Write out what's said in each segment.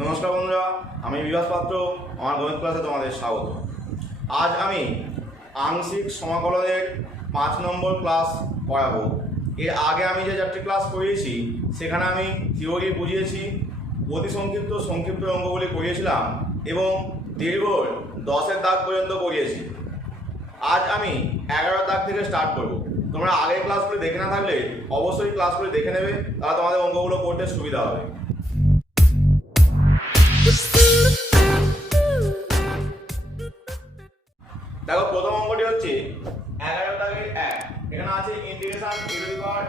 নমস্কার বন্ধুরা, আমি বিভাস পাত্র। আমার গণিত ক্লাসে তোমাদের স্বাগত। আজ আমি আংশিক সমাকলনের 5 নম্বর ক্লাস করাবো। এর আগে আমি যে 4টি ক্লাস করিয়েছি সেখানে আমি থিওরি বুঝিয়েছি, অতি সংক্ষিপ্ত অঙ্কগুলি করিয়েছিলাম এবং দীর্ঘর 10-এর দাগ পর্যন্ত করিয়েছি। আজ আমি 11 দাগ থেকে স্টার্ট করব। তোমরা আগের ক্লাসগুলি দেখে না থাকলে অবশ্যই ক্লাসগুলি দেখে নেবে, তাহলে তোমাদের অঙ্কগুলো করতে সুবিধা হবে। দেখো, প্রথম অঙ্কটি হচ্ছে 11 দাগের 1। এখানে আছে integration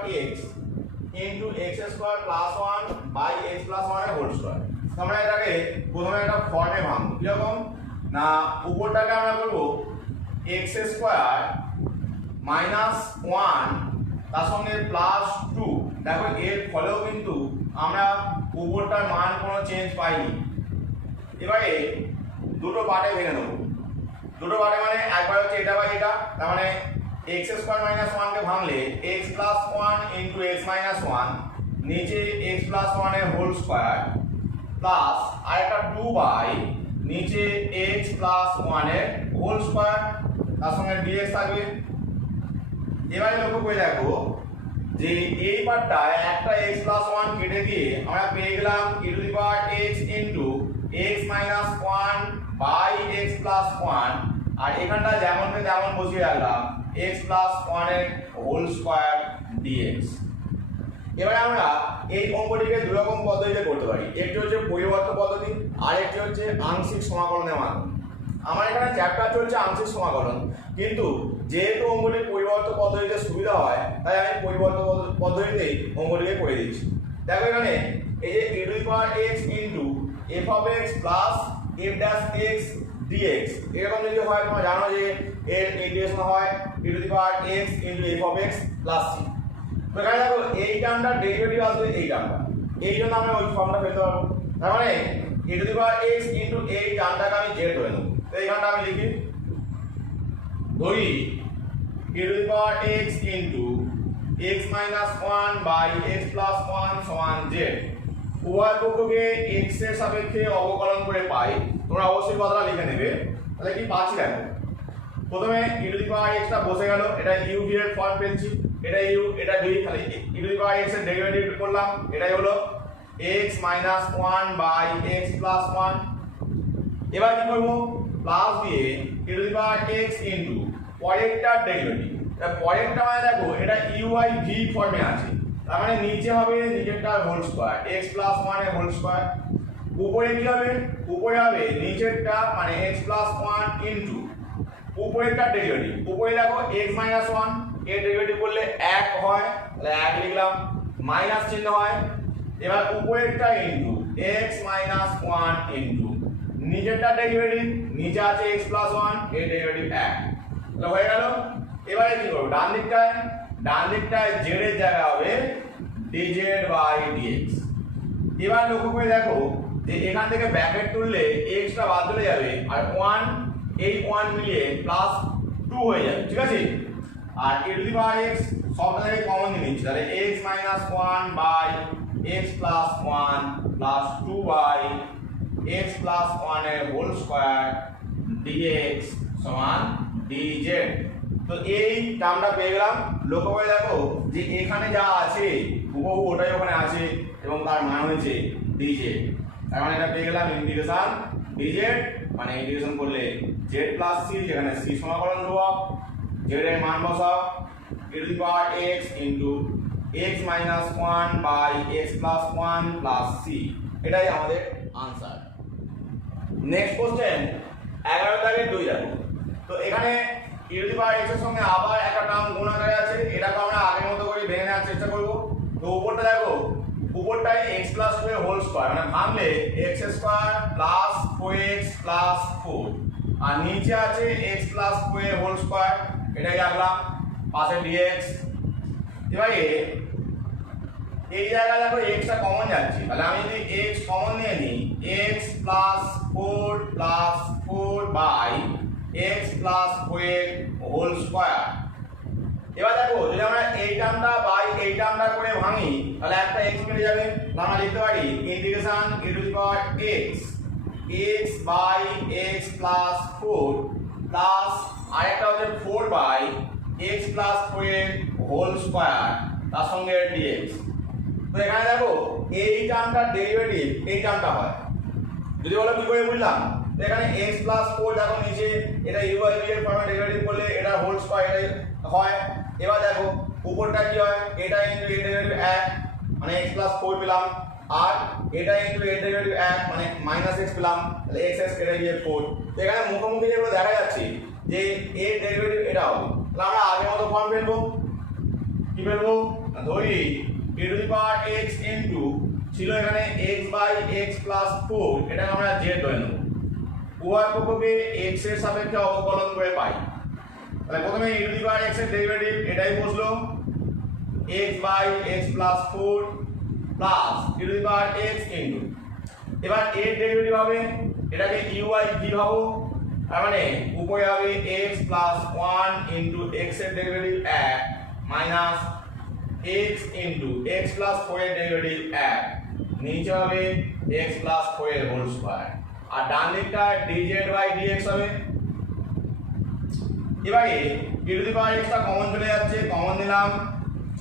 e x into x square plus 1 by x plus 1 এর হোল স্কয়ার। আমরা এটাকে প্রথমে একটা ফর্মে ভাঙবো। কিরকম না, উপরটাকে আমরা করব x স্কয়ার মাইনাস 1 তার সঙ্গে প্লাস 2। দেখো, এর ফলেও কিন্তু আমরা উপরটার মান কোনো চেঞ্জ পাইনি। এবারে দুটো পার্টে ভেঙে নেব। দুটো পার্টে মানে একবার হচ্ছে এটা বাই এটা, তার মানে x স্কয়ার মাইনাস 1 কে ভাঙলে x plus 1 into x minus 1, নিচে x প্লাস 1 এর হোল স্কয়ার প্লাস আর একটা 2 বাই নিচে x প্লাস 1 এর হোল স্কয়ার, তার সঙ্গে dx থাকবে। এবারে লক্ষ্য করে দেখো যে এই পার্টটায় একটা x প্লাস 1 কেটে দিয়ে আমরা পেয়ে গেলাম e to the power x into x minus 1 by x plus 1, আর এখানটা যেমনকে তেমন বসিয়ে রাখলাম x প্লাস 1 এর হোল স্কয়ার dx। এবারে আমরা এই অঙ্কটিকে দুই রকম পদ্ধতিতে করতে পারি। একটি হচ্ছে পরিবর্ত পদ্ধতি, আর একটি হচ্ছে আংশিক সমাকলনের মাধ্যমে। আমার এখানে চ্যাপ্টার চলছে আংশিক সমাকলন, কিন্তু যেহেতু অঙ্কটি পরিবর্ত পদ্ধতিতে সুবিধা হয় তাই আমি পরিবর্ত পদ্ধতিতেই অঙ্কটিকে করে দিচ্ছি। দেখো, এখানে এই যে e to the power x into f of x plus f dash x dx, এরকম যদি হয় তোমরা জানো যে এর ইন্টিগ্রেশন হয় e to the power x into f of x plus c। তো এখানে দেখো এই টার্মটা ডেরিভেটিভ আসবে এই টার্মটা, এই জন্য আমরা ওই ফর্মটা ফেলতে পারবো। তার মানে e to the power x into এই টার্মটাকে আমি z ধরে নেব। তো এইখানটা আমি লিখি, ধরি e to the power x into x minus 1 by x plus 1 সমান z। উভয় পক্ষকে x এর সাপেক্ষে অবকলন করে পাই। তোমরা অবশ্যই কথাটা লিখে নেবে। তাহলে কি পাচ্ছি দেখো, প্রথমে e to the power x টা বসে গেল, এটা u v এর ফর্ম পেয়েছি, এটা u এটা v, তাহলে e to the power x এর ডেরিভেটিভ করলাম, এটাই হলো x minus 1 by x plus 1। এবার কি করব, প্লাস দিয়ে e to the power x into পরেরটার ডেরিভেটিভ। পরেরটা মানে দেখো এটা u বাই v ফর্মে আছে, তার মানে নিচে হবে নিচেরটার হোল স্কয়ার x প্লাস 1 এর হোল স্কয়ার, উপরে কি হবে, উপরে হবে নিচেরটা মানে x প্লাস 1 ইনটু উপরেরটার ডেরিভেটিভ। উপরে দেখো x মাইনাস 1 এর ডেরিভেটিভ করলে 1 হয়, তাহলে 1 লিখলাম, মাইনাস চিহ্ন হয়। এবার উপরেরটা ইনটু x মাইনাস 1 ইনটু নিচেরটার ডেরিভেটিভ, নিচে আছে x প্লাস 1 এর ডেরিভেটিভ 1, তাহলে হয়ে গেল। এবারে কি করব, ডান দিকটায় z এর জায়গা হবে dz বাই dx। এবার লক্ষ্য করে দেখো যে এখান থেকে ব্র্যাকেট তুললে x টা বাদ চলে যাবে আর 1 এই 1 মিলিয়ে প্লাস 2 হয়ে যাবে, ঠিক আছে। আর e to the power x সবটা থেকে কমন নিয়ে নিচ্ছি, তাহলে x minus 1 by x plus 1 plus 2 by x plus 1 এর হোল স্কয়ার dx সমান dz। তো এই টার্মটা পেয়ে গেলাম। লক্ষ্য করে দেখো যে এখানে যা আছে হুবহু ওটাই ওখানে আছে এবং তার মান হয়েছে dz। তার মানে এটা পেয়ে গেলাম ইন্টিগ্রেশন dz, মানে ইন্টিগ্রেশন করলে z প্লাস c, যেখানে c সমাকলন ধ্রুবক, z এর মান বসাও e to the power x into x minus 1 by x plus 1 plus c। এটাই আমাদের আনসার। নেক্সট কোশ্চেন 11 দাগের 2 দেখো। তো এখানে e to the power x এর সঙ্গে আবার একটা টার্ম গুণ আকারে আছে, এটাকে আমরা আগের মতো করে ভেঙে নেওয়ার চেষ্টা করব। তো উপরটা দেখো, উপরটায় x প্লাস 2 এর হোল স্কয়ার, মানে ভাঙলে x square plus 4x plus 4, আর নিচে আছে x প্লাস 2 এর হোল স্কয়ার, এটাই রাখলাম, পাশে dx। এবারে এই জায়গায় দেখো x টা কমন যাচ্ছে, তাহলে আমি যদি x কমন নিয়ে নিই x plus 4 plus 4 by x plus 4 এর হোল স্কয়ার এবার দেখো যদি আমরা এই টার্মটা বাই এই টার্মটা করে ভাঙি তাহলে একটা x কেটে যাবে, আমরা লিখতে পারি integration e to the power x by x plus 4 plus আরেকটা হচ্ছে 4 বাই x প্লাস 4 এর হোল স্কয়ার তার সঙ্গে dx। তো এখানে দেখো এই টার্মটার ডেরিভেটিভ এই টার্মটা হয়, যদি বলো কি করে বুঝলাম, তো এখানে x প্লাস 4 দেখো নিচে এটা u বাই v এর ফর্মে ডেরিভেটিভ করলে এটা হোল স্কয়ার এটাই হয়। এবার দেখো উপরটা কি হয়, এটা ইনটু এর ডেরিভেটিভ 1 মানে x প্লাস 4 পেলাম, আর এটা ইনটু এর ডেরিভেটিভ 1 মানে মাইনাস x পেলাম, তাহলে x কেটে গিয়ে 4। তো এখানে মুখোমুখি যেগুলো দেখা যাচ্ছে যে এর ডেরিভেটিভ এটা হবে, তাহলে আমরা আগের মতো ফর্ম ফেলবো, কি ফেলবো ধরি e to the power x into ছিল এখানে x বাই x প্লাস 4, এটাকে আমরা z ধরে নেব, উভয় পক্ষকে x এর সাপেক্ষে অবকলন করে পাই। তাহলে প্রথমে e to the power x এর ডেরিভেটিভ এটাই বসলো x by x plus 4 plus e to the power x into, এবার এর ডেরিভেটিভ হবে এটাকে u বাই v ভাবো, তার মানে উপরে হবে x প্লাস 1 ইনটু x এর derivative 1 minus x into x plus 4 এর ডেরিভেটিভ 1, নিচে হবে x প্লাস 4 এর হোল স্কয়ার, আর ডান দিকটা dz বাই dx হবে। এবারে e to the power x টা কমন চলে যাচ্ছে, কমন দিলাম,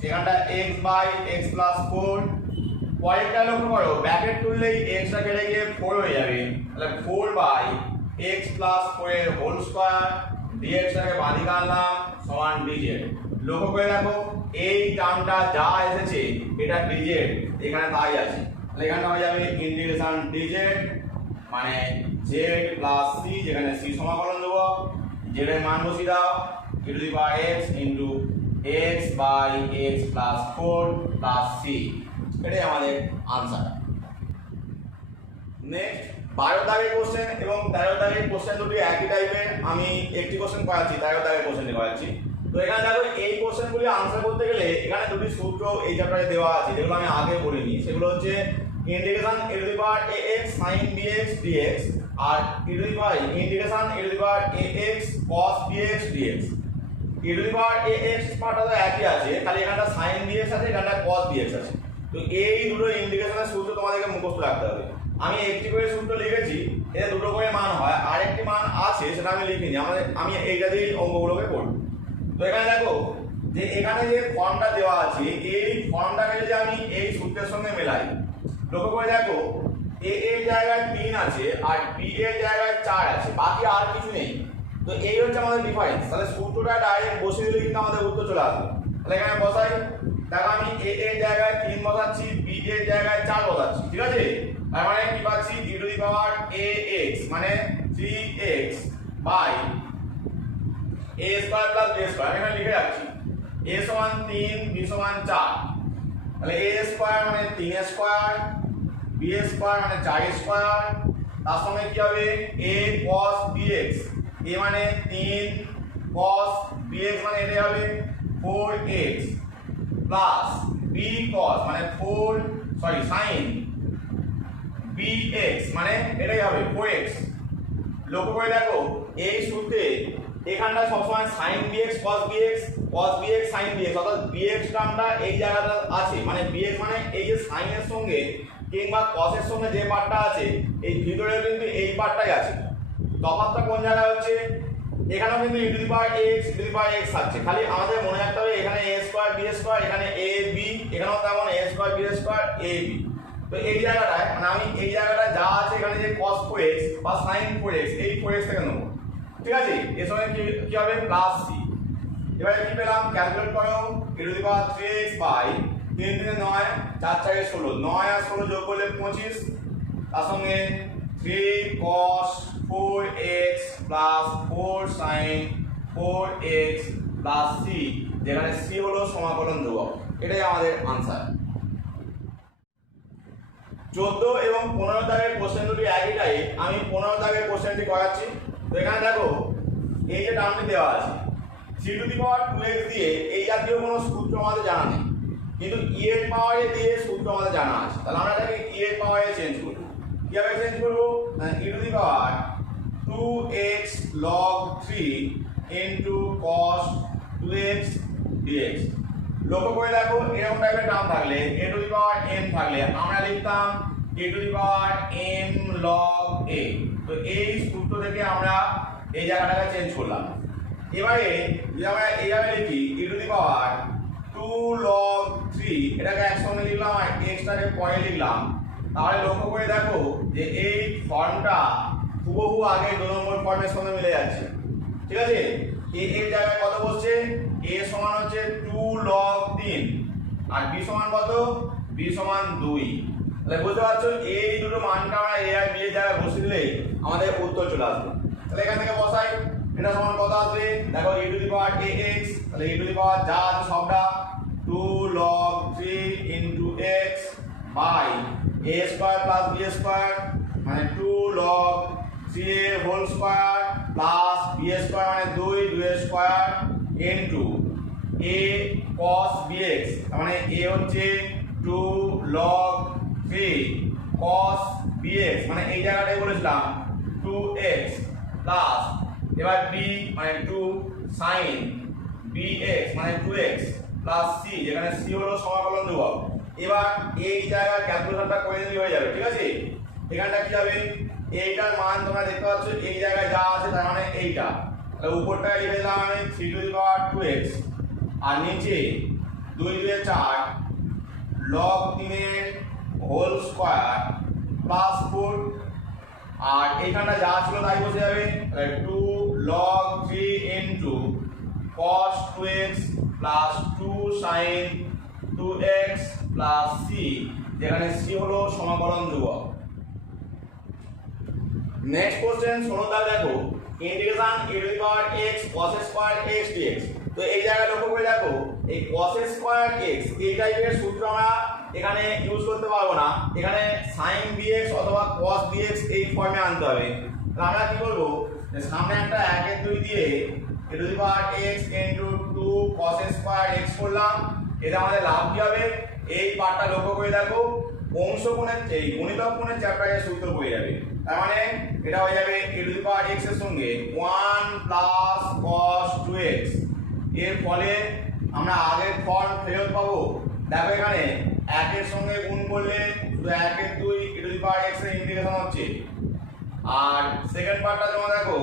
এখানটা x বাই x প্লাস 4, পরেরটা লক্ষ্য করো ব্র্যাকেট তুললেই x টা কেটে গিয়ে 4 হয়ে যাবে, তাহলে 4 বাই x প্লাস 4 এর হোল স্কয়ার dx টাকে বাঁদিকে আনলাম সমান dz। লক্ষ্য করে দেখো এই টার্মটা যা এসেছে এটা dz এখানে তাই আছে, তাহলে এখানে হয়ে যাবে ইন্টিগ্রেশন dz মানে z প্লাস c, যেখানে c সমাকলন দেব, z এর মান বসিয়ে দাও e to the power x into x by x plus 4 plus c, এটাই আমাদের আনসার। নেক্সট 12 দাগের কোশ্চেন এবং 13 দাগের কোশ্চেন দুটি একই টাইপের, আমি একটি কোশ্চেন করাচ্ছি 13 দাগের কোশ্চেনটি করাচ্ছি। তো এখানে দেখো এই কোশ্চেনগুলি আনসার করতে গেলে এখানে দুটি সূত্র এই চ্যাপ্টারে দেওয়া আছে, যেগুলো আমি আগে বলিনি, সেগুলো হচ্ছে integration e to the power ax sin bx dx আর e to the power integration e to the power ax cos bx dx। e to the power ax পার্টটা তো একই আছে, খালি এখানটা sin bx আছে, এখানটা cos bx আছে। তো এই দুটো ইন্টিগ্রেশনের সূত্র তোমাদেরকে মুখস্থ রাখতে হবে। আমি একটি করে সূত্র লিখেছি, এতে দুটো করে মান হয়, আর একটি মান আছে সেটা আমি লিখিনি, আমি এইটা দিয়ে অঙ্কগুলোকে করব। তো এখানে দেখো যে এখানে যে ফর্মটা দেওয়া আছে এই ফর্মটাকে যদি আমি এই সূত্রের সঙ্গে মেলাই, লক্ষ্য করে দেখো a এর জায়গায় 3 আছে আর b এর জায়গায় 4 আছে, বাকি আর কিছু নেই। তো এই হচ্ছে আমাদের ডিফারেন্স, তাহলে সূত্রটা ডাইরেক্ট বসিয়ে দিলে কিন্তু আমাদের উত্তর চলে আসবে। তাহলে এখানে বসাই, দেখো আমি a এর জায়গায় 3 বসাচ্ছি, b এর জায়গায় 4 বসাচ্ছি, ঠিক আছে? তার মানে কি পাচ্ছি e to the power ax মানে 3x by a square plus b square, এখানে লিখে রাখছি a সমান 3 b সমান 4, তাহলে a স্কয়ার মানে 3 স্কয়ার, b স্কয়ার মানে 4 স্কয়ার, তার সঙ্গে কি হবে a cos bx, a মানে 3 cos bx মানে এটা হবে 4x প্লাস b cos মানে sin bx মানে এটাই হবে 4x। লক্ষ্য করে দেখো এই সূত্রে এখানটা সবসময় sin bx cos bx sin bx, অর্থাৎ bx টার্মটা এই জায়গাটা আছে, মানে bx মানে এই যে sin এর সঙ্গে কিংবা cos এর সঙ্গে যে পার্টটা আছে এই ভিতরে কিন্তু এই পার্টটাই আছে। তফাৎটা কোন জায়গায় হচ্ছে, এখানেও কিন্তু e to the power x e to the power x আছে, খালি আমাদের মনে রাখতে হবে এখানে a স্কয়ার b স্কয়ার, এখানে a b, এখানেও তেমন a square b square a b। তো এই জায়গাটায় মানে আমি এই জায়গাটা যা আছে এখানে যে cos 4x বা sin 4x এই 4x থেকে নেব, ঠিক আছে? এর সঙ্গে কি হবে প্লাস c। এবারে কি পেলাম ক্যালকুলেট করো e to the power 3x by 3 3 9 4 4 16, 9 আর 16 যোগ করলে 25, তার সঙ্গে 3 cos 4x plus 4 sin 4x plus c, যেখানে c হলো সমাকলন ধ্রুবক, এটাই আমাদের আনসার। 14 এবং 15 দাগের কোশ্চেন দুটি একই টাইপ, আমি 15 দাগের কোশ্চেনটি করাচ্ছি। তো এখানে দেখো এই যে টার্মটি দেওয়া আছে 3 টু দি পাওয়ার 2x দিয়ে এই জাতীয় কোনো সূত্র আমাদের জানা নেই, কিন্তু e এর পাওয়ারে দিয়ে সূত্র আমাদের জানা আছে, তাহলে আমরা এটাকে e এর পাওয়ারে চেঞ্জ করব। কিভাবে চেঞ্জ করব, e to the power 2x log 3 into cos 2x dx। লক্ষ্য করে দেখো এরকম টাইপের টার্ম থাকলে a to the power m থাকলে আমরা লিখতাম a to the power m log a। তো এই সূত্র থেকে আমরা এই জায়গাটাকে চেঞ্জ করলাম। এবারে যদি আমরা এই জায়গায় লিখি a to the power 2 log 3, এটাকে একসঙ্গে লিখলাম আর এক্সটাকে পরে লিখলাম, তাহলে লক্ষ্য করে দেখো যে এই ফর্মটা হুবহু আগে 2 নম্বর ফর্মের সঙ্গে মিলে যাচ্ছে। ঠিক আছে, এর জায়গায় কত বসছে, a সমান হচ্ছে 2 log 3 আর b সমান কত, b সমান 2। তাহলে বুঝতে পারছো এই দুটো মানটা আমরা a আর b এর জায়গায় বসিয়ে দিলেই আমাদের উত্তর চলে আসবে। তাহলে এখান থেকে বসাই, এটা সমান কত আসবে, দেখো a to the power ax, তাহলে a টু দি পাওয়ার যা আছে সবটা 2 log 3 into x by a square plus b square মানে 2 log 3a whole square plus b square মানে 2 এর square into a cos bx, মানে a হচ্ছে 2 log 3 cos bx, মানে এই জায়গাটাই বলেছিলাম 2x প্লাস এবার b মানে 2 sin bx মানে 2x প্লাস c, যেখানে c হলো সমাকলন ধ্রুবক। এবার এই জায়গায় ক্যালকুলেটরটা করে দিলেই হয়ে যাবে। ঠিক আছে, এখানটা কি হবে, এইটার মান তোমরা দেখতে পাচ্ছ এই জায়গায় যা আছে তার মানে এইটা, তাহলে উপরটায় লিখে দিলাম আমি 3 টু দি পাওয়ার 2x আর নিচে 2 2 4 log 3 এর হোল স্কয়ার প্লাস 4 আর এইখানটা যা ছিল তাই বসে যাবে, তাহলে 2 log 3 into cos 2x plus 2 sin 2x plus c, যেখানে c হলো সমাকলন ধ্রুবক। নেক্সট কোশ্চেন শোনোটা দেখো, integration a to the power x cos square x dx। তো এই জায়গায় লক্ষ্য করে দেখো এই cos স্কয়ার x এই টাইপের সূত্র আমরা এখানে ইউজ করতে পারবো না, এখানে sin bx অথবা cos bx এই ফর্মে আনতে হবে। তাহলে আমরা কি করব, সামনে একটা 1 এর 2 দিয়ে a to the power x into 2 cos square x করলাম, এটা আমাদের লাভ কি হবে, এই পার্টটা লক্ষ্য করে দেখো অংশ কোণের এই গুণিতক কোণের চ্যাপ্টারের সূত্র পড়ে যাবে। তার মানে এটা হয়ে যাবে a to the power x এর সঙ্গে 1 প্লাস cos 2x, এর ফলে আমরা আগের ফর্ম ফেরত পাবো। দেখো এখানে 1 এর সঙ্গে গুণ করলে শুধু 1 এর 2 a to the power x এর ইন্টিগ্রেশন হচ্ছে। আর সেকেন্ড পার্টটা তোমরা দেখো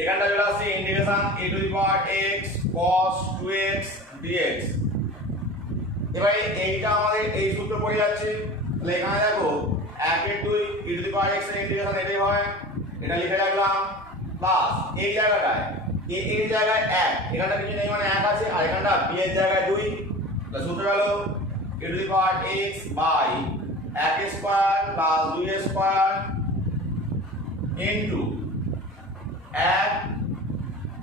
এখানটা চলে আসছে integration a to the power x cos 2x dx। এবারে এইটা আমাদের এই সূত্র পড়ে যাচ্ছে, তাহলে এখানে দেখো 1 এর 2 e to the power x এর ইন্টিগ্রেশন এটাই হয়, এটা লিখে রাখলাম প্লাস এই জায়গাটায় a এর জায়গায় 1, এখানটা কিছু নেই মানে 1 আছে, আর এখানটা b এর জায়গায় 2, তাহলে সূত্র হলো a to the power x by 1 square plus 2 square into 1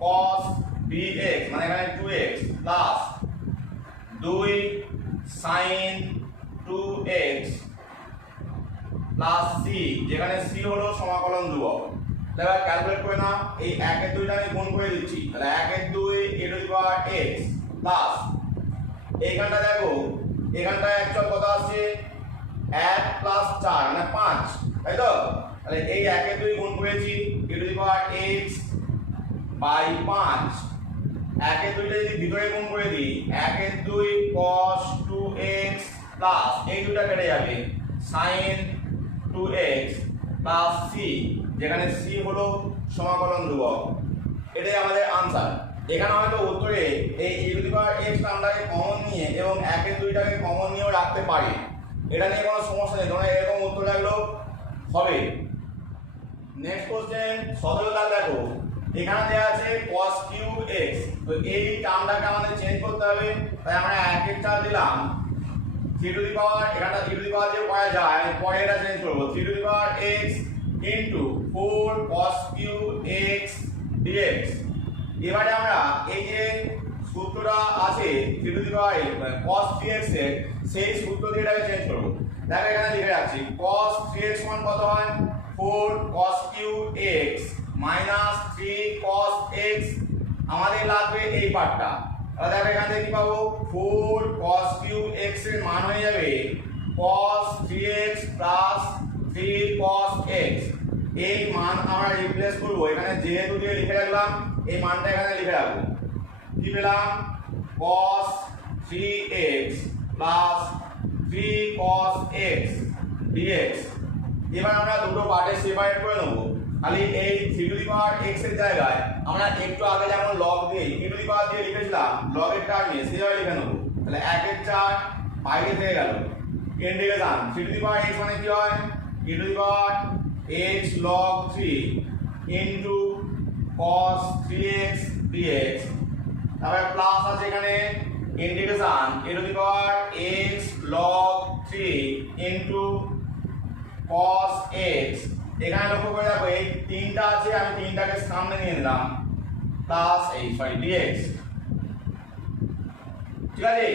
cos bx মানে এখানে 2x plus 2 sin 2x plus c, যেখানে c হলো সমাকলন ধ্রুবক। তাহলে ক্যালকুলেট করে নাও, এই 1 এর 2টা আমি গুণ করে দিচ্ছি, তাহলে 1 এর 2 a to the power x plus এইখানটা দেখো এখানটা অ্যাকচুয়াল কত আসছে 1 প্লাস 4 মানে 5, তাই তো, তাহলে এই 1 এর 2 গুণ করেছি a to the power x by 5, 1 এর 2টা যদি ভিতরে গুণ করে দিই 1 এর 2 cos 2x প্লাস এই দুটো কেটে যাবে sin 2x প্লাস c, যেখানে c হলো সমাকলন ধ্রুবক। এটাই আমাদের আনসার। এখানে হয়তো উত্তরে এই a to the power x টার্মটাকে কমন নিয়ে এবং 1 এর 2টাকে কমন নিয়েও রাখতে পারি, এটা নিয়ে কোনো সমস্যা নেই, তোমরা এরকম উত্তর রাখলেও হবে। নেক্সট কোশ্চেন 17 দাগ দেখো, এখানে দেয়া আছে cos কিউব x, তো এই টার্মটাকে আমাদের চেঞ্জ করতে হবে, তাই আমরা 1 এর 4 দিলাম 3 টু দি পাওয়ার, এখানটা 3 টু দি পাওয়ার দিয়ে করা যায়, পরে এটা চেঞ্জ করব 3 two the power x into 4 cos cube x dx। এবারে আমরা এই যে সূত্রটা আছে 3 two the power cos 3x এর সেই সূত্র দিয়ে এটাকে চেঞ্জ করব। দেখো এখানে লিখে রাখছি cos 3x সমান কত হয়, 4 cos cube x minus 3 cos x, আমাদের লাগবে এই পার্টটা। তাহলে দেখো এখান থেকে কি পাবো, 4 cos কিউব x এর মান হয়ে যাবে cos 3x plus 3 cos x। এই মান আমরা রিপ্লেস করব, এখানে যেহেতু দিয়ে লিখে রাখলাম এই মানটা এখানে লিখে রাখবো। কি পেলাম cos 3x plus 3 cos x dx। এবার আমরা দুটো পার্টে সেপারেট করে নেব। খালি এই 3 টু দি পাওয়ার x এর জায়গায় আমরা একটু আগে যেমন log দিয়ে e টু দি পাওয়ার দিয়ে লিখেছিলাম log এর টার্ম নিয়ে সেভাবে লিখে নেব। তাহলে 1 এর 4 বাইরে থেকে গেল integration 3 two the power x মানে কি হয় e to the power x log 3 into cos 3x dx। তারপরে প্লাস আছে এখানে integration e to the power x log 3 into cos x। এখানে লক্ষ্য করে দেখো এই তিনটা আছে, আমি তিনটাকে সামনে নিয়ে নিলাম প্লাস এই সরি dx। ঠিক আছে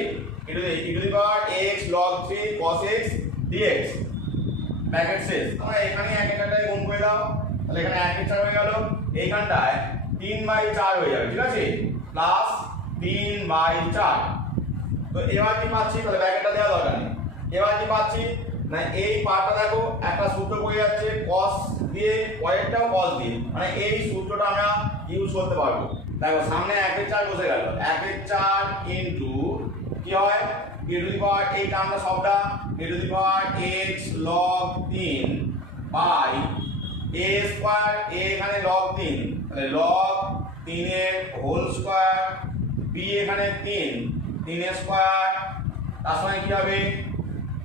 e to the power x log 3 cos x dx bracket শেষ। আমরা এখানে এক একটায় গুণ করে দাও, তাহলে এখানে 1 এর 4 হয়ে গেল, এইখানটায় 3/4 হয়ে যাবে। ঠিক আছে প্লাস 3/4। তো এবার কি পাচ্ছি, তাহলে ব্র্যাকেটটা দেওয়া দরকার নেই। এবার কি পাচ্ছি না এই পার্টটা দেখো একটা সূত্র পড়ে যাচ্ছে cos দিয়ে, পরেরটাও cos দিয়ে, মানে এই সূত্রটা আমরা ইউজ করতে পারবো। দেখো সামনে 1 এর 4 বসে গেল, 1 এর 4 ইনটু কি হয় e টু দি পাওয়ার এই টার্মটা সবটা e to the power x log 3 by a square, a এখানে log 3 তাহলে log 3 এর হোল স্কয়ার, b এখানে 3 এর স্কয়ার, তার সঙ্গে কি হবে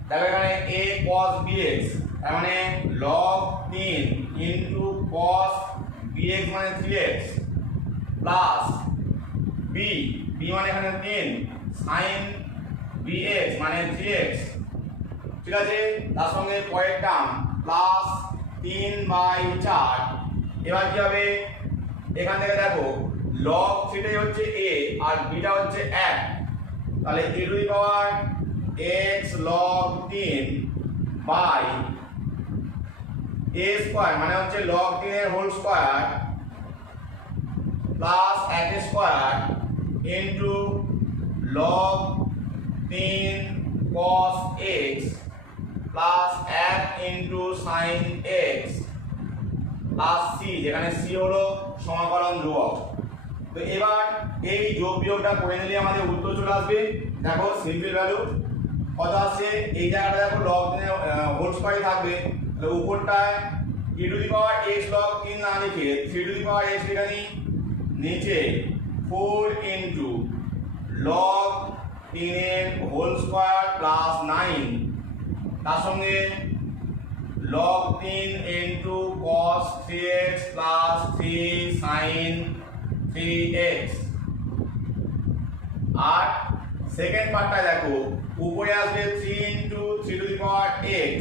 দেখো এখানে a cos bx, তার মানে log 3 ইনটু cos bx মানে 3x প্লাস b মানে এখানে 3 sin bx মানে 3x। ঠিক আছে তার সঙ্গে পরের টার্ম প্লাস 3/4। এবার কি হবে এখান থেকে দেখো log 3 টাই হচ্ছে a আর b টা হচ্ছে 1, তাহলে e to the power x log 3 by a square মানে হচ্ছে log 3 এর whole square plus 1 square into log 3 cos x plus 1 into sin x plus c, যেখানে c হলো সমাকলন ধ্রুবক। তো এবার এই যোগ বিয়োগটা করে নিলে আমাদের উত্তর চলে আসবে। দেখো সিম্পল ভ্যালু কত আসছে, এই জায়গাটা দেখো log 3 এর হোল স্কয়ার থাকবে, তাহলে উপরটায় e to the power x log 3 না লিখে 3 টু দি পাওয়ার x লিখে নিই, নিচে 4 ইনটু log 3 এর হোল স্কয়ার প্লাস 9, তার সঙ্গে log 3 into cos 3x plus 3 sin 3x। আর সেকেন্ড পার্টটা দেখো উপরে আসবে 3 into 3 two the power x,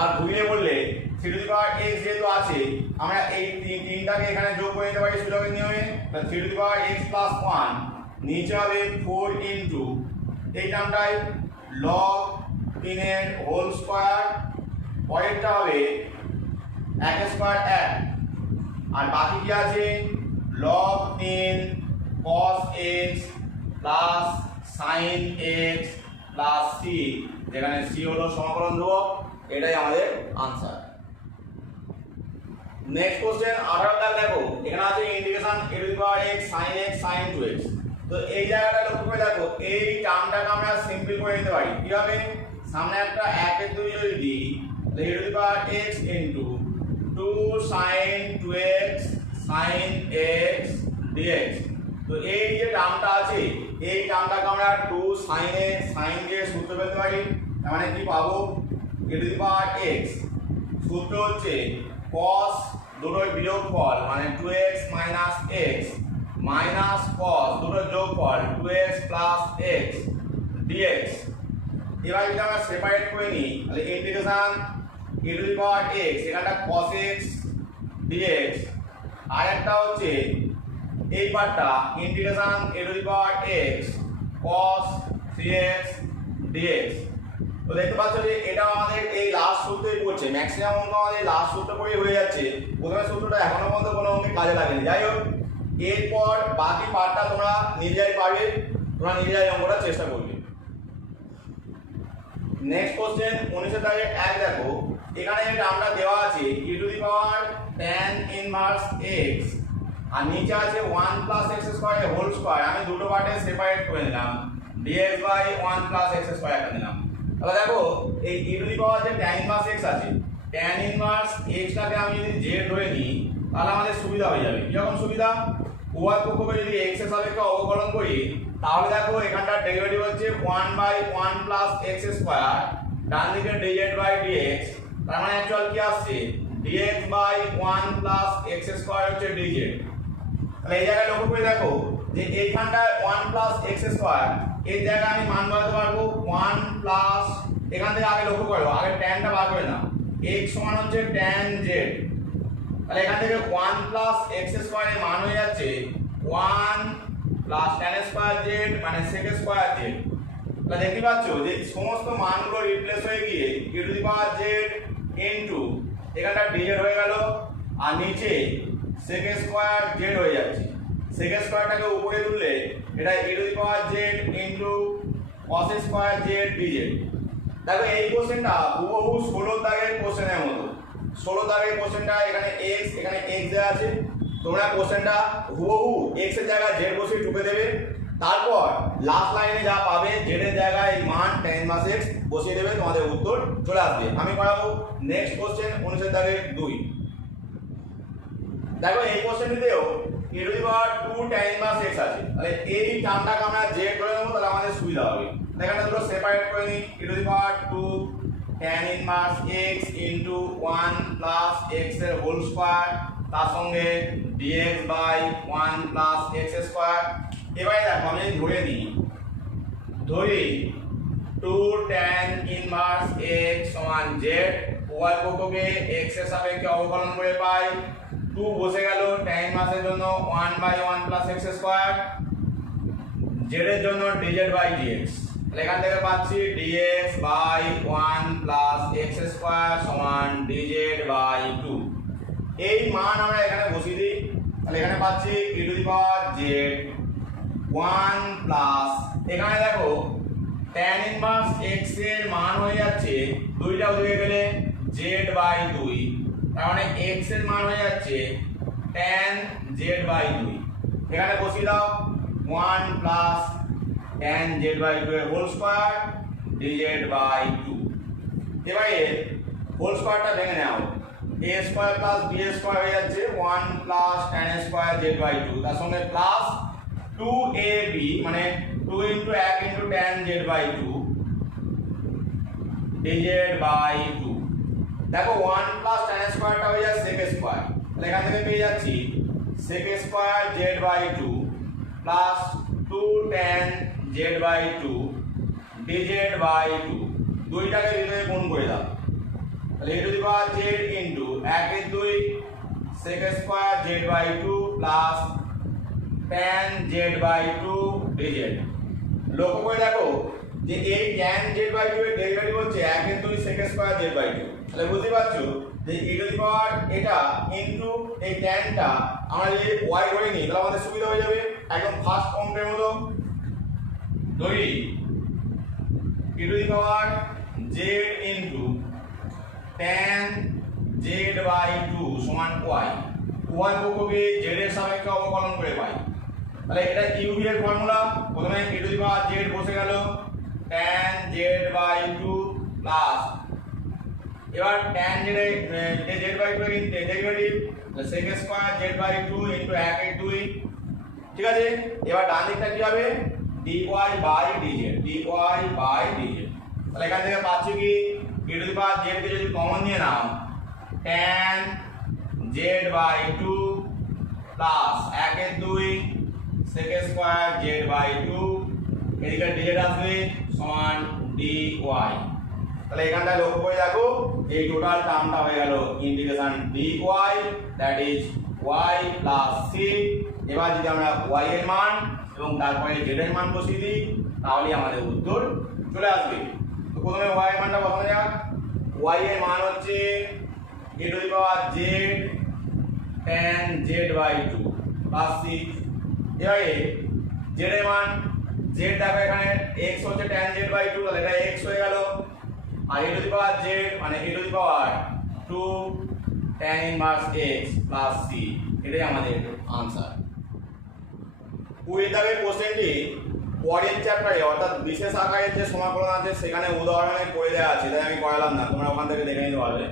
আর ঘুরিয়ে বললে 3 টু দি পাওয়ার x যেহেতু আছে আমরা এই তিনটাকে এখানে যোগ করে নিতে পারি সুযোগের নিয়মে, তাহলে 3 two the power x plus 1, নিচে হবে 4 ইনটু এই টার্মটাই log 3 এর হোল স্কয়ার, পরেরটা হবে 1 স্কয়ার 1, আর বাকি কি আছে log 3 cos x plus sin x plus c, যেখানে c হলো সমাকলন ধ্রুবক। এটাই আমাদের আনসার। নেক্সট কোশ্চেন 18 দাগ দেখো এখানে আছে integration e to the power x sin x sin 2x। তো এই জায়গাটা লক্ষ্য করে দেখো এই টার্মটাকে আমরা সিম্পল করে নিতে পারি কিভাবে, সামনে একটা 1 এর 2 যদি দিই তাহলে e to the power x into 2 sin 2x sin x dx। তো এই যে টার্মটা আছে এই টার্মটাকে আমরা 2 sin x sin দিয়ে সূত্র পেতে পারি, তার মানে কি পাবো e to the power x সূত্র হচ্ছে cos দুটোর বিয়োগফল মানে 2x x মাইনাস cos দুটোর যোগফল 2x x dx। এবার যদি আমরা সেপারেট করে নিই তাহলে integration e to the power x এখানটা cos x dx, আর একটা হচ্ছে এই পার্টটা integration e to the power x cos 3x dx। তো দেখতে পাচ্ছ যে এটা আমাদের এই লাস্ট সূত্রই পড়ছে, ম্যাক্সিমাম অঙ্ক আমাদের লাস্ট সূত্র পড়েই হয়ে যাচ্ছে, প্রথমে সূত্রটা এখনো পর্যন্ত কোনো অঙ্কে কাজে লাগেনি। যাই হোক এরপর বাকি পার্টটা তোমরা নিজেরাই পারবে, তোমরা নিজেরাই অঙ্কটা চেষ্টা করবে। নেক্সট কোশ্চেন 19 দাগের 1 দেখো এখানে এই টার্মটা দেওয়া আছে e to the power tan inverse x, আর নিচে আছে 1 plus x square whole square, আমি দুটো পার্টে সেপারেট করে নিলাম, dx by 1 plus x square করে নিলাম। তাহলে দেখো এই e টু দি পাওয়ার যে tan ইনভার্স x আছে, tan ইনভার্স x টাকে আমি যদি z ধরে নিই তাহলে আমাদের সুবিধা হয়ে যাবে। কিরকম সুবিধা? উভয় পক্ষকে যদি x এর সাপেক্ষে অবকলন করি তাহলে দেখো এখানটার ডেরিভেটিভ হচ্ছে 1 বাই 1 প্লাস এক্স স্কয়ার, ডান দিকে dz বাই dx, তার মানে অ্যাকচুয়াল কি আসছে dx by 1 plus x square হচ্ছে dz। তাহলে এই জায়গায় লক্ষ্য করে দেখো যে এইখানটায় 1 প্লাস এক্স স্কয়ার, এই জায়গায় আমি মান বসাতে পারবো 1 প্লাস, এখান থেকে আগে লক্ষ্য করো, আগে ট্যানটা বার করে নাও, x সমান হচ্ছে tan z, তাহলে এখান থেকে 1 প্লাস এক্স স্কয়ার এর মান হয়ে যাচ্ছে 1 প্লাস tan স্কয়ার z মানে sec স্কয়ার z। তাহলে দেখতে পাচ্ছ যে সমস্ত মানগুলো রিপ্লেস হয়ে গিয়ে e to the power z into এখানটা dz হয়ে গেল, আর নিচে sec স্কয়ার z হয়ে যাচ্ছে। sec স্কয়ারটাকে উপরে তুললে এটা e to the power z into cos square z dz। দেখো এই কোশ্চেনটা হুবহু 16 দাগের কোশ্চেনের মতো। 16 দাগের কোশ্চেনটা এখানে x দেওয়া আছে, তোমরা কোশ্চেনটা হুবহু x এর জায়গায় z বসিয়ে টুকে দেবে, তারপর লাস্ট লাইনে যা পাবে z এর জায়গায় এই মান tan ইনভার্স x বসিয়ে দেবে, তোমাদের উত্তর চলে আসবে। আমি করাবো নেক্সট কোশ্চেন 19 দাগের 2। দেখো এই কোশ্চেনটিতেও e to the power 2 tan inverse x আছে, তাহলে এই টার্মটাকে আমরা z ধরে নেব, তাহলে আমাদের সুবিধা হবে। এখানে দুটো সেপারেট করে নিই, e to the power 2 tan inverse x into 1 plus x এর হোল স্কয়ার, তার সঙ্গে dx by 1 plus x square. এবারে দেখো আমি ধরে নিই, ধরি 2 tan ইনভার্স x সমান z, উভয় পক্ষকে x এর সাপেক্ষে অবকলন করে পাই, 2 বসে গেল tan ইনভার্সের জন্য 1 by 1 plus x square, z এর জন্য dz বাই dx, তাহলে এখান থেকে পাচ্ছি dx by 1 plus x square সমান dz বাই 2। এই মান আমরা এখানে বসিয়ে দিই, তাহলে এখানে পাচ্ছি e to the power z 1 plus, এখানে দেখো tan ইনভার্স x এর মান হয়ে যাচ্ছে দুইটা ওদিকে গেলে z বাই 2, তার মানে x এর মান হয়ে যাচ্ছে tan z বাই 2। এখানে বসিয়ে দাও 1 প্লাস tan z বাই 2 এর হোল স্কয়ার dz বাই 2। এবারে হোল স্কয়ারটা ভেঙে নাও, a square plus b square হয়ে যাচ্ছে 1 plus tan square z by 2, তার সঙ্গে প্লাস 2ab মানে 2 into 1 into tan z by 2 dz by 2। দেখো 1 প্লাস tan স্কয়ারটা হয়ে যায় sec স্কয়ার, তাহলে এখান থেকে পেয়ে যাচ্ছি sec square z by 2 plus 2 tan z by 2 dz by 2, দুইটাকে ভিতরে গুণ করে দাও, তাহলে e to the power z into 1 এর 2 sec square z by 2 plus tan z by 2 dz। লক্ষ্য করে দেখো যে এই tan z বাই 2 এর ডেরিভেটিভ হচ্ছে 1 এর 2 sec স্কয়ার z বাই 2, তাহলে বুঝতে পারছো যে e টু দি পাওয়ার এটা ইনটু এই tanটা আমরা যদি y ধরে নিই তাহলে আমাদের সুবিধা হয়ে যাবে, একদম ফার্স্ট অঙ্কের মতো। ধরি e to the power z into tan z by 2 সমান y, উভয় পক্ষকে z এর সাপেক্ষে অবকলন করে পাই, তাহলে এটা ইউভি এর ফর্মুলা। প্রথমে e to the power z বসে গেল tan z বাই 2 প্লাস, এবার tan z বাই 2 এর derivative sec square z by 2 into 1 এর 2, ঠিক আছে। এবার ডান দিকটা কি হবে dy বাই dz, তাহলে এখান থেকে পাচ্ছি কি e to the power z কে যদি কমন নিয়ে নাও tan z বাই 2 প্লাস 1 এর 2 sec স্কয়ার z বাই 2, এদিকে dz আসবে সমান dy। তাহলে এখানটায় লক্ষ্য করে দেখো এই টোটাল টার্মটা হয়ে গেল integration dy, that is y plus c। এবার যদি আমরা y এর মান এবং তারপরে z এর মান বসিয়ে দিই তাহলে আমাদের উত্তর চলে আসবে। তো প্রথমে y এর মানটা বসানো যাক, y এর মান হচ্ছে e to the power z tan z by 2 plus c। এবারে z এর মান, z দেখো এখানে x হচ্ছে tan z বাই 2, তাহলে এটা x হয়ে গেল, আর e to the power z মানে e to the power 2 tan inverse x plus c, এটাই আমাদের আনসার। 20 দাগের কোশ্চেনটি পরের চ্যাপ্টারে অর্থাৎ বিশেষ আকারের যে সমাকলন আছে সেখানে উদাহরণে করে দেওয়া আছে, তাই আমি করালাম না, তোমরা ওখান থেকে দেখে নিতে পারবে।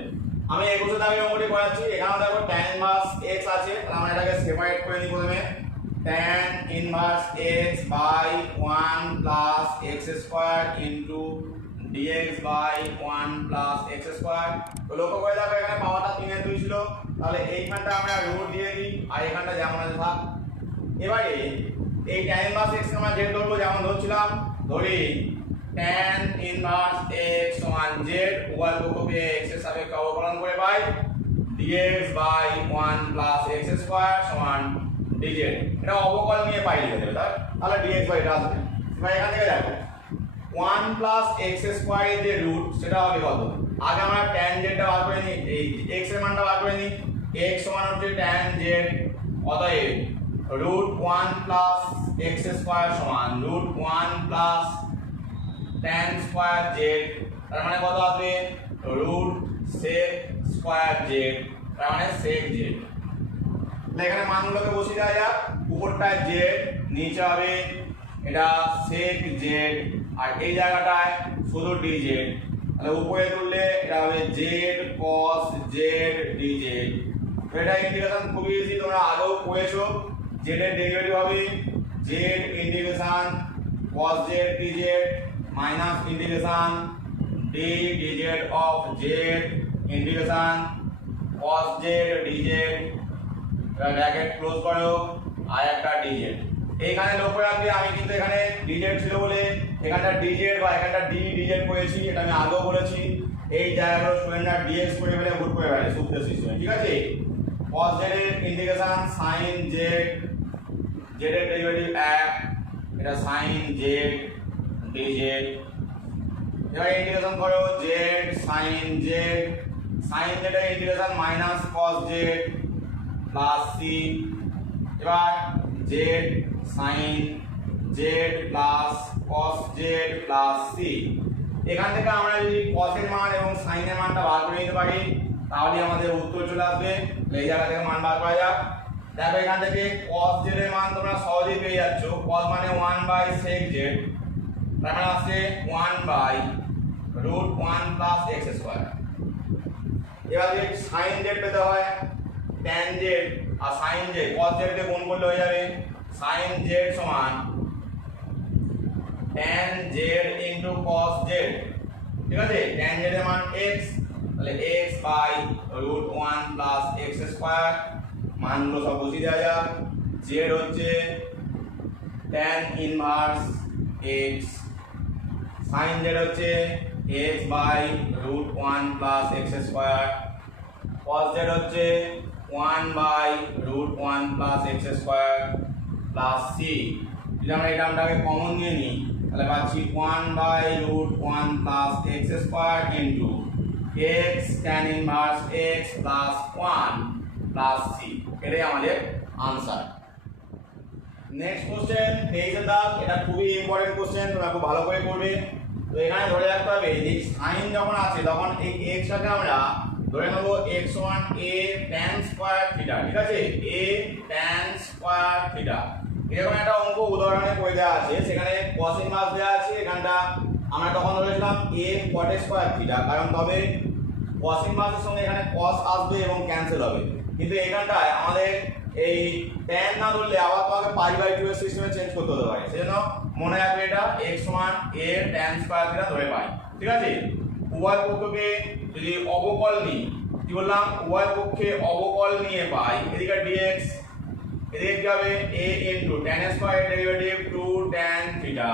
আমি 21 দাগের অঙ্কটি করাচ্ছি। এখানে দেখো tan ইনভার্স x আছে, তাহলে আমরা এটাকে সেপারেট করে নিই। প্রথমে tan inverse x by 1 plus x square into dx by 1 plus x square. তো লক্ষ্য করে দেখো এখানে পাওয়ারটা 3 এর 2 ছিল, তাহলে এইখানটা আমরা রুট দিয়ে দিই আর এখানটা যেমন আছে থাক। এবারে এই tan ইনভার্স x আমরা z ধরবো, যেমন ধরছিলাম, ধরি tan ইনভার্স x সমান z, উভয় পক্ষকে x এর সাপেক্ষে অবকলন করে পাই dx by 1 plus x square সমান dz। এটা অবকলন নিয়ে পাই লিখে দেবে, তাহলে dx বাই এটা আসবে। এবার এখান থেকে দেখো 1 প্লাস x স্কয়ার এর যে রুট সেটা হবে কত? আগে আমরা tan z টা বার করে নিই, এই x এর মানটা বার করে নিই। x সমান হচ্ছে tan z, অতএব রুট 1 প্লাস x স্কয়ার সমান root 1 plus tan square z, তার মানে কত আসবে? রুট sec স্কয়ার z, তার মানে sec z। এখানে মানগুলোকে বসিয়ে দেওয়া যাক। উপরটায় z, নিচে হবে এটা sec z, আর এই জায়গাটায় শুধু dz, তাহলে উপরে তুললে এটা হবে z cos z dz। এটা ইন্টিগ্রেশন খুবই ইজি, তোমরা আগেও করেছো। z এর ডেরিভেটিভ হবে z integration cos z dz minus integration d dz of z integration cos z dz, bracket close করো, আর একটা dz। এইখানে লক্ষ্য রাখবে আমি কিন্তু এখানে dz ছিল বলে এখানটা dz বা এখানটা d dz করেছি, এটা আমি আগেও বলেছি। এই জায়গাগুলো স্টুডেন্টরা dx করে ফেলে ভুল করে ফেলে সূত্রের সিস্টেমে, ঠিক আছে? cos z এর ইন্টিগ্রেশন sin z, z এর ডেরিভেটিভ 1, এটা sin z dz। এবার ইন্টিগ্রেশন করো z sin z, sin z এর integration minus cos z plus c। এবার z sin z plus cos z plus c। এখান থেকে আমরা যদি cos এর মান এবং sin এর মানটা বার করে নিতে পারি তাহলে আমাদের উত্তর চলে আসবে। এই জায়গা থেকে মান বার করা যাক। দেখো এখান থেকে cos z এর মান তোমরা সহজেই পেয়ে যাচ্ছ। cos মানে 1 বাই sec z, তার মানে আসছে 1 by root 1 plus x square. এবার যদি sin z পেতে হয় tan z আর sin z cos z কে গুণ করলে হয়ে যাবে sin z সমান tan z into cos z, ঠিক আছে? tan z এর মান x, তাহলে x by root 1 plus x square. মানগুলো সব বসিয়ে দেওয়া যাক। z হচ্ছে tan inverse x, sin z হচ্ছে x by root 1 plus x square, cos z হচ্ছে 1 by root 1 plus x square plus c। যদি আমরা এই টার্মটাকে কমন নিয়ে নিই তাহলে পাচ্ছি 1 by root 1 plus x square into x tan inverse x plus 1 plus c, এটাই আমাদের আনসার। নেক্সট কোশ্চেন 23 এর দাগ, এটা খুবই ইম্পর্টেন্ট কোশ্চেন, তোমরা খুব ভালো করে করবে। তো এখানে ধরে রাখতে হবে যে sin যখন আছে তখন এই x টাকে আমরা ধরে নেব x সমান a tan স্কয়ার থিটা, ঠিক আছে? a tan square theta. এরকম একটা অঙ্ক উদাহরণে করে দেওয়া আছে, সেখানে cos ইনভার্স দেওয়া আছে। এখানটা আমরা তখন ধরেছিলাম a cot স্কয়ার থিটা, কারণ তবে cos ইনভার্সের সঙ্গে এখানে cos আসবে এবং ক্যান্সেল হবে। কিন্তু এখানটায় আমাদের এই tan না ধরলে আবার তোমাকে পাই বাই 2 এর সিস্টেমে চেঞ্জ করতে হতে পারে, সেজন্য মনে রাখবে এটা x সমান a tan স্কয়ার থিটা ধরে পাই, ঠিক আছে? উভয় পক্ষকে যদি অবকল নিই, কি বললাম? উভয় পক্ষে অবকল নিয়ে পাই, এদিকে dx, এদিকে কি হবে a into tan square derivative 2 tan theta,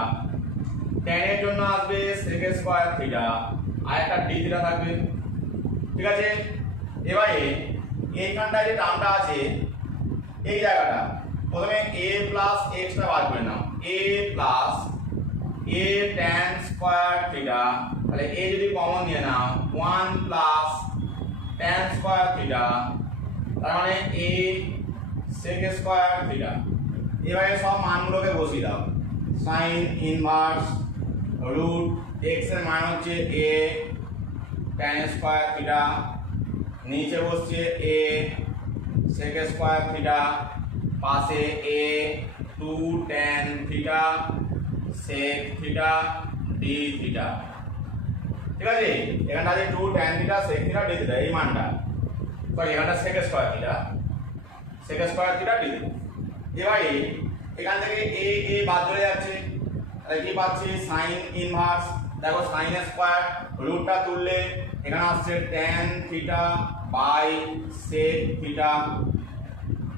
tan এর জন্য আসবে sec স্কয়ার থিটা, আর একটা d থিটা থাকবে, ঠিক আছে? এবারে এইখানটায় যে টার্মটা আছে এই জায়গাটা প্রথমে a প্লাস x টা বার করে নাও। a plus a tan square theta, তাহলে a যদি কমন নিয়ে নাও 1 প্লাস tan স্কয়ার থিটা, তার মানে a sec স্কয়ার থিটা। এবারে সব মানগুলোকে বসিয়ে দাও। sin ইনভার্স রুট x এর মান হচ্ছে a tan স্কয়ার থিটা নিচে বসছে a sec স্কয়ার থিটা পাশে a 2 tan theta sec theta d theta. ঠিক আছে, এখানটা আছে 2 tan theta sec theta d theta, এই মানটা সরি এখানটা sec square theta d theta. এবারে এখান থেকে a বাদ চলে যাচ্ছে, তাহলে কি পাচ্ছি sin ইনভার্স। দেখো sin স্কয়ার রুটটা তুললে এখানে আসছে tan theta by sec theta,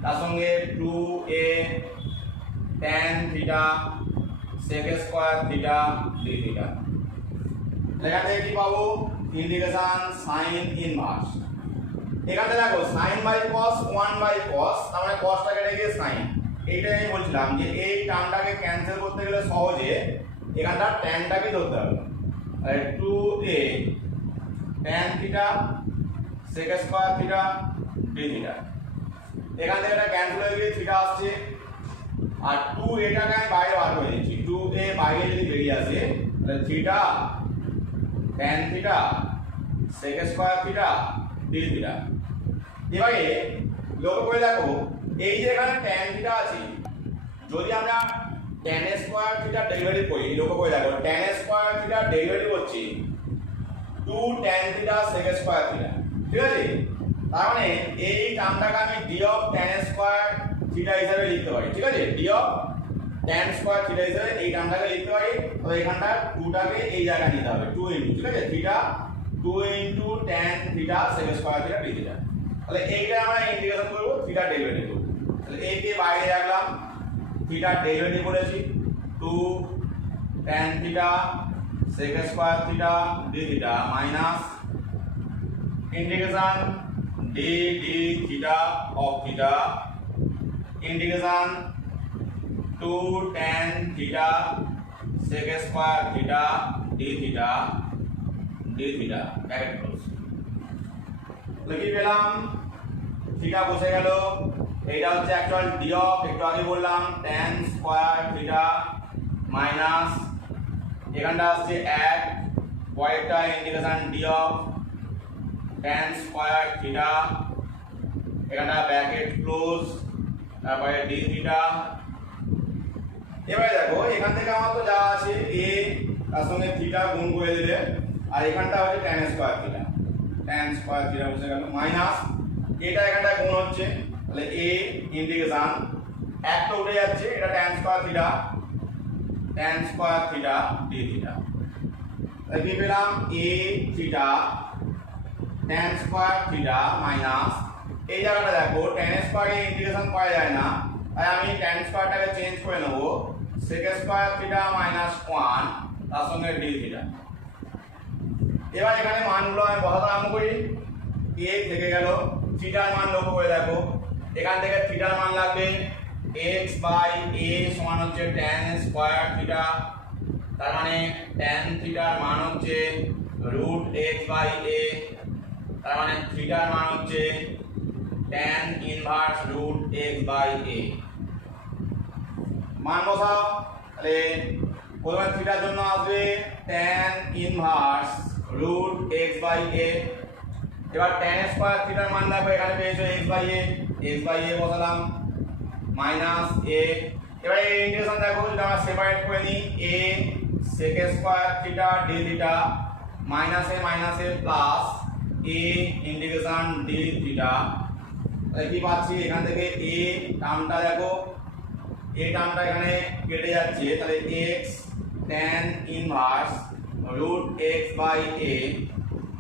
তার সঙ্গে 2a tan theta sec square theta d theta. এখান থেকে কি পাবো ইন্টিগ্রেশন sin ইনভার্স। এখানে দেখো sin by cos 1 by cos, তার মানে cosটা কেটে গিয়ে sin। এইটাই আমি বলছিলাম যে এই টার্মটাকে ক্যান্সেল করতে গেলে সহজে এখানটা tanটাকে ধরতে হবে। তাহলে 2a tan theta sec square theta d theta. এখান থেকে এটা ক্যান্সেল হয়ে গিয়ে থিটা আসছে, আর 2a টাকে আমি বাইরে বার করে দিচ্ছি। 2a বাইরে যদি বেরিয়ে আসে তাহলে theta tan theta sec square theta d theta. এবারে লক্ষ্য করে দেখো এই যে এখানে tan থিটা আছে, যদি আমরা tan স্কয়ার থিটা ডেরিভেটিভ করি, লক্ষ্য করে দেখো tan স্কয়ার থিটা ডেরিভেটিভ হচ্ছে 2 tan theta sec square theta. ঠিক আছে, তার মানে এই টার্মটাকে আমি d of tan square theta হিসেবে লিখতে পারি। ঠিক আছে, d of tan square theta হিসেবে এই টার্মটাকে লিখতে পারি। তো এখানটা 2টাকে এই জায়গায় নিতে হবে 2 ইনটু, ঠিক আছে, theta 2 into tan theta sec square theta d theta. তাহলে এইটা আমরা ইন্টিগ্রেশন করব, থিটা ডেরিভেটিভ করব। তাহলে এই কে বাইরে রাখলাম, থিটা ডেরিভেটিভ করেছি 2 tan theta sec square theta d theta minus integration d theta of theta integration 2 tan theta sec square theta d theta bracket close. লিখে পেলাম থিটা বসে গেল। এইটা হচ্ছে অ্যাকচুয়াল d অফ, একটু আগে বললাম tan স্কয়ার থিটা মাইনাস এখানটা আসছে 1 পরেরটা integration d of tan square theta, এখানটা ব্র্যাকেট ক্লোজ, তারপরে d থিটা। এবারে দেখো এখান থেকে আমার তো যা আছে a তার সঙ্গে থিটা গুণ করে দিলে, আর এখানটা হচ্ছে tan স্কয়ার থিটা বসে গেল মাইনাস এটা এখানটা গুণ হচ্ছে, তাহলে a ইন্টিগ্রেশন একটা উঠে যাচ্ছে, এটা tan square theta d theta. তাহলে কি পেলাম a theta tan square theta minus এই জায়গাটা দেখো tan স্কয়ারে ইন্টিগ্রেশন করা যায় না, তাই আমি tan স্কয়ারটাকে চেঞ্জ করে নেব sec স্কয়ার থিটা মাইনাস 1 তার সঙ্গে d থিটা। এবার এখানে মানগুলো আমি বসাতে আরম্ভ করি। a থেকে গেল, থিটার মান লক্ষ্য করে দেখো, এখান থেকে থিটার মান লাগবে x বাই a সমান হচ্ছে tan স্কয়ার থিটা, তার মানে tan থিটার মান হচ্ছে রুট x বাই a, তার মানে থিটার মান হচ্ছে tan inverse root x by a। মান বসাও, তাহলে প্রথমে থিটার জন্য আসবে tan inverse root x by a। এবার tan স্কয়ার থিটার মান দেখো এখানে পেয়েছো x বাই a বসালাম মাইনাস a। এবার এই ইন্টিগ্রেশন দেখো যদি আমরা সেপারেট করে নিই a sec square theta d theta মাইনাসে plus a integration d theta. তাহলে কি পাচ্ছি এখান থেকে a টার্মটা দেখো, a টার্মটা এখানে কেটে যাচ্ছে, তাহলে x tan inverse root x by a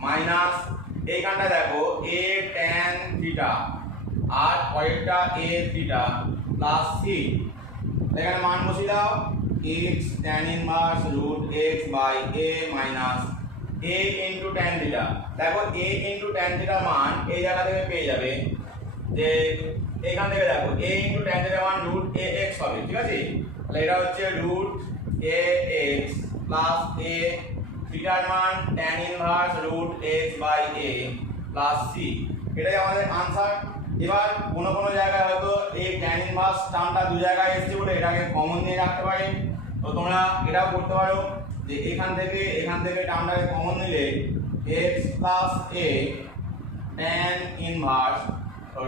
minus এইখানটা দেখো a tan থিটা আর পরেরটা a থিটা প্লাস c। এখানে মান বসিয়ে দাও x tan inverse root x by a minus a into tan theta. দেখো a ইনটু tan থিটার মান এই জায়গা থেকে পেয়ে যাবে যে এখান থেকে দেখো a ইনটু tan থিটার মান রুট ax হবে। ঠিক আছে, তাহলে এটা হচ্ছে রুট ax প্লাস a থিটার মান tan inverse root x by a plus c, এটাই আমাদের आंसर। এবার কোন জায়গায় হয়তো এই tan ইনভার্স টার্মটা দু জায়গায় এসেছে বলে এটাকে কমন নিয়ে রাখতে পারি, তো তোমরা এটাও করতে পারো যে এখান থেকে টার্মটাকে কমন নিলে x plus a tan inverse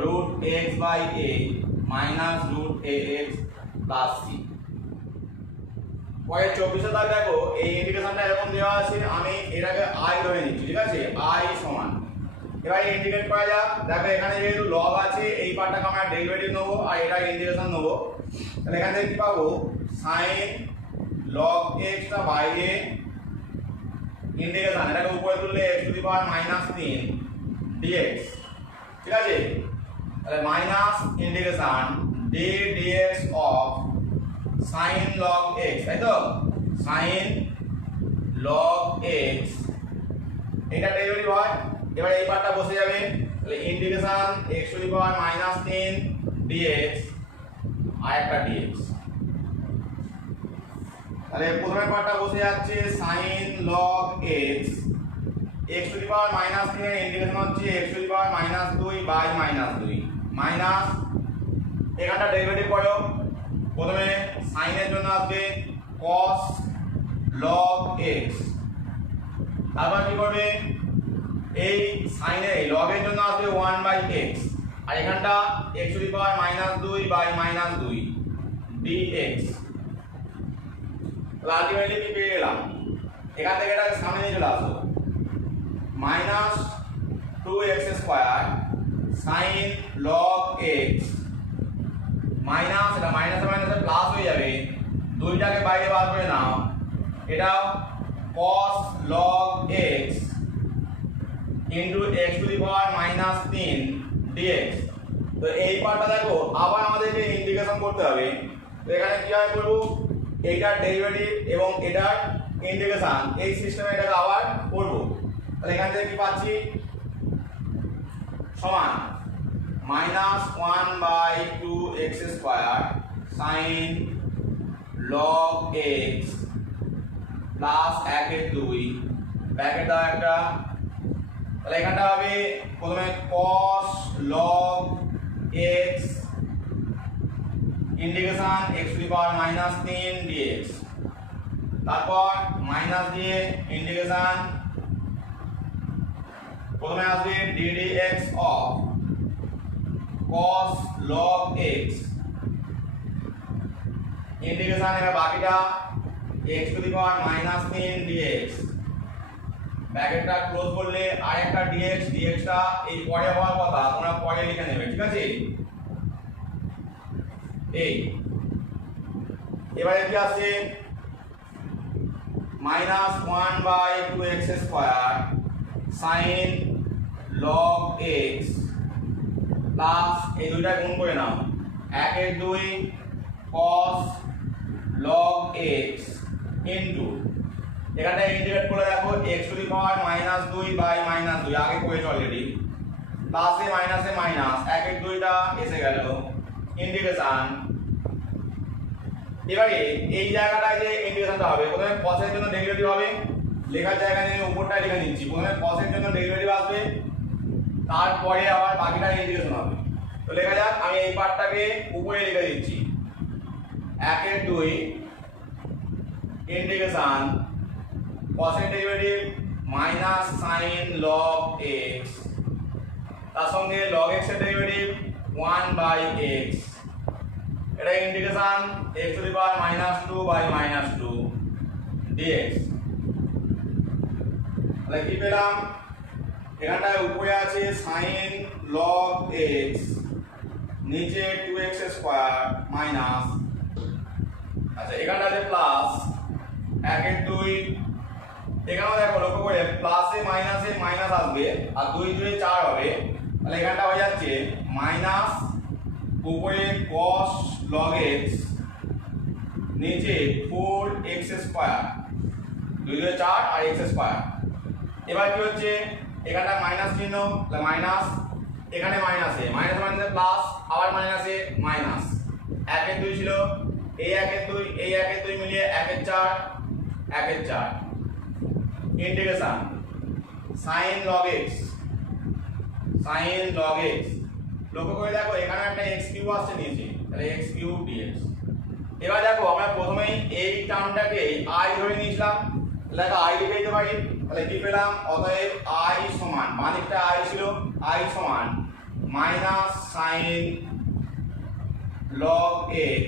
root x by a minus root a x plus c. পরে 24 দাগ দেখো এই ইন্টিগ্রেশনটা এরকম দেওয়া আছে, আমি এটাকে আই ধরে নিচ্ছি, ঠিক আছে, আই সমান। এবার ইন্টিগ্রেট করা যাক। দেখো এখানে যেহেতু লগ আছে এই পার্টটাকে আমরা ডেরিভেটিভ নেব আর এটা ইন্টিগ্রেশন নেব। তাহলে এখান থেকে কি পাবো, sin log x টা বাইরে ইন্টিগ্রেশন এটাকে উপরে তুললে x to the power -3 dx, ঠিক আছে। তাহলে minus integration d dx of sin log x, তাই তো, sin log x এটা ডেরিভেটিভ হয়। এবার এই পার্টটা বসে যাবে, তাহলে integration x to the power -3 dx আর একটা dx। তাহলে প্রথমের পার্টটা বসে যাচ্ছে sin log x, x to the power -3 এর ইন্টিগ্রেশন হচ্ছে x to the power -2 by -2 minus এখানটা ডেরিভেটিভ করো। প্রথমে sin এর জন্য আসবে cos log x, তারপর কি করবে, এই sin এর log এর জন্য আসবে 1 বাই x আর এখানটা x to the power -2 by -2 dx। তাহলে আলটিমেটলি কি পেয়ে গেলাম, এখান থেকে এটাকে সামনে নিয়ে চলে আসো, -2x² sin log x minus, এটা মাইনাসে মাইনাসে প্লাস হয়ে যাবে, দুইটাকে বাইরে বার করে নাও, এটা cos log x into x to the power -3 dx। তো এই পার্টটা দেখো আবার আমাদেরকে ইন্টিগ্রেশন করতে হবে। তো এখানে কিভাবে করব, এইটার ডেরিভেটিভ এবং এটার ইন্টিগ্রেশন এই সিস্টেমে এটাকে আবার করব। তাহলে এখান থেকে কি পাচ্ছি, সমান -1 by 2x² sin log x plus 1/2 bracket দাও একটা। তাহলে এখানটা হবে প্রথমে cos log x integration x to the power -3 dx, তারপর মাইনাস দিয়ে ইন্টিগ্রেশন প্রথমে আসবে d dx of cos log x integration, এবার বাকিটা x to the power -3 dx ব্র্যাকেটটা ক্লোজ করলে আরেকটা dx, dxটা এই পরে হওয়ার কথা তোমরা পরে লিখে নেবে, ঠিক আছে। এই এবারে কি আসছে, -1 by 2x² sin log x plus এই দুইটা গুণ করে নাও 1/2 cos log x ইনটু এখানটা ইন্টিগ্রেট করে দেখো x to the power -2 by -2 আগে করেছো অলরেডি, প্লাসে মাইনাসে মাইনাস 1/2টা এসে গেল ইন্টিগ্রেশন। এবারে এই জায়গাটায় যে ইন্টিগ্রেশনটা হবে, প্রথমে cos এর জন্য ডেরিভেটিভ হবে, লেখার জায়গায় আমি উপরটা লিখে নিচ্ছি, প্রথমে cos এর জন্য ডেরিভেটিভ আসবে, তারপরে আবার বাকিটা ইন্টিগ্রেশন হবে। তো লেখা যাক, আমি এই পার্টটাকে উপরে লিখে দিচ্ছি 1/2 ইন্টিগ্রেশন cos এর derivative minus sin log x, তার সঙ্গে log x এর ডেরিভেটিভ 1 বাই x, এটা integration x to the power -2 by -2 dx। তাহলে কি পেলাম, এখানটায় উপরে আছে sin log x, নিচে 2x² মাইনাস, আচ্ছা এখানটা আছে প্লাস 1/2, এখানেও দেখো লক্ষ্য করে প্লাসে মাইনাসে মাইনাস আসবে আর 2 2 4 হবে। তাহলে এখানটা হয়ে যাচ্ছে মাইনাস উপরে cos log x নিচে 4x² 2 2 4 আর x²। এবার কি হচ্ছে, এখানটা মাইনাস চিহ্ন, তাহলে মাইনাস, এখানে মাইনাসে মাইনাস মাইনাসে প্লাস, আবার মাইনাসে মাইনাস, 1/2 ছিল, এই 1/2 এই 1/2 মিলিয়ে 1/4 1/4 ইন্টিগ্রেশন sin log x লক্ষ্য করে দেখো এখানে একটা x³ আসছে নিচে, তাহলে x³ dx। এবার দেখো আমরা প্রথমেই এই টার্মটাকে i ধরে নিয়েছিলাম, তাহলে i লিখে দিতে পারি। তাহলে কি পেলাম, অতএব i সমান, বাঁ দিকটা i ছিল I সমান minus sine log x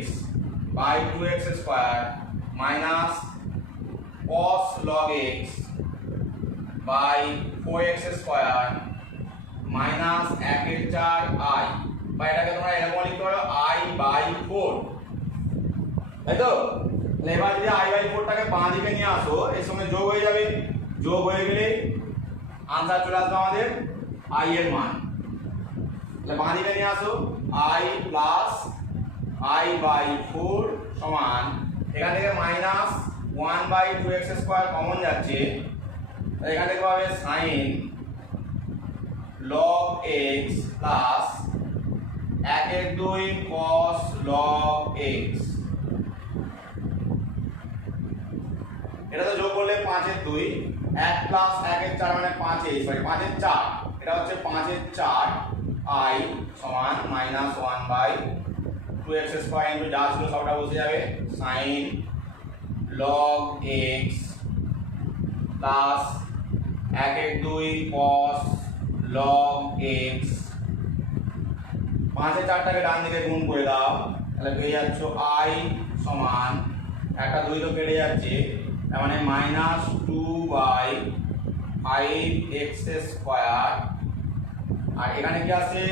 by 2x square minus cos log x by 4x square minus 1/4 i, বা এটাকে তোমরা এরকম লিখতে পারো i বাই 4, তাই তো? এবার যদি i বাই 4 টাকে বাঁ দিকে নিয়ে আসো, এর সঙ্গে যোগ হয়ে যাবে, যোগ হয়ে গেলে আনসার চলে আসবে আমাদের i এর মান। তাহলে বাঁ দিকে নিয়ে আসো i প্লাস i বাই 4 সমান এখান থেকে minus 1 by 2x square common যাচ্ছে, তাহলে এখান থেকে পাবে sin log x plus 1/2 cos log x। এটা তো যোগ করলে 5/2, 1 প্লাস 1/4 মানে 5/4, এটা হচ্ছে 5/4 i সমান minus 1 by 2x square into যা ছিল সবটা বসে যাবে sin log x plus 1/2 cos log x। 5/4 টাকে ডান দিকে গুণ করে দাও, তাহলে পেয়ে যাচ্ছ i সমান একটা 2 তো কেটে যাচ্ছে, তার মানে মাইনাস 2 বাই 5x স্কয়ার, আর এখানে কি আছে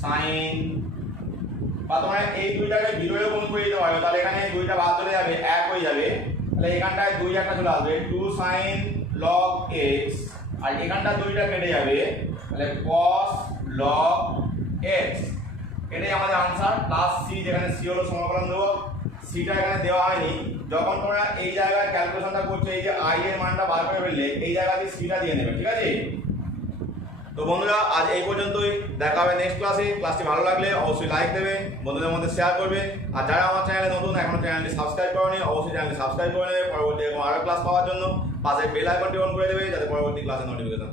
sin, বা তোমরা এই দুইটাকে ভিতরে গুণ করে দিতে পারো, তাহলে এখানে দুইটা বাদ চলে যাবে, 1 হয়ে যাবে, তাহলে এখানটায় 2 একটা চলে আসবে 2 sin log x, আর এখানটা দুইটা কেটে যাবে, তাহলে cos log x। এটাই আমাদের আনসার, প্লাস c, যেখানে c হলো সমাকলন ধ্রুবক, সিটা এখানে দেওয়া হয়নি। যখন তোমরা এই জায়গায় ক্যালকুলেশনটা করছো, এই যে i এর মানটা বার করে ফেললে এই জায়গাতে সিটা দিয়ে নেবে, ঠিক আছে? তো বন্ধুরা আজ এই পর্যন্তই, দেখা হবে নেক্সট ক্লাসে। ক্লাসটি ভালো লাগলে অবশ্যই লাইক দেবে, বন্ধুদের মধ্যে শেয়ার করবে, আর যারা আমার চ্যানেলে নতুন এখনো চ্যানেলটি সাবস্ক্রাইব করোনি অবশ্যই চ্যানেলটি সাবস্ক্রাইব করে নেবে পরবর্তী এরকম আরো ক্লাস পাওয়ার জন্য। পাশে বেল আইকনটি অন করে দেবে যাতে পরবর্তী ক্লাসের নোটিফিকেশন